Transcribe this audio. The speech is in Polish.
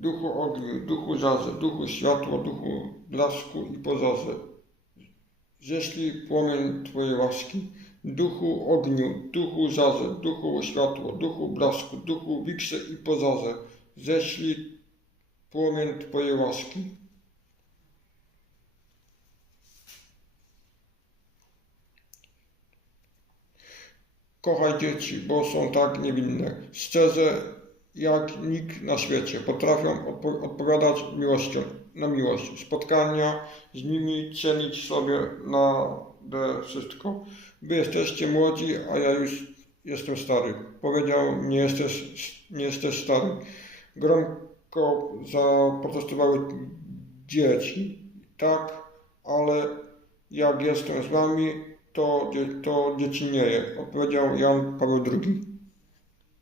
duchu ogniu, duchu żazy, duchu światła, duchu blasku i pozazy. Ześlij płomień Twojej łaski, duchu ogniu, duchu żazy, duchu światła, duchu blasku, duchu wikrzy i pozazy. Ześlij płomień Twojej łaski. Kochaj dzieci, bo są tak niewinne. Szczerze, jak nikt na świecie. Potrafią odpo- odpowiadać miłością, na miłość. Spotkania z nimi cenić sobie nade wszystko. Wy jesteście młodzi, a ja już jestem stary. Powiedział, nie jesteś, nie jesteś stary. Gromko zaprotestowały dzieci. Tak, ale jak jestem z wami, to, to dzieci nie je. Odpowiedział Jan Paweł II.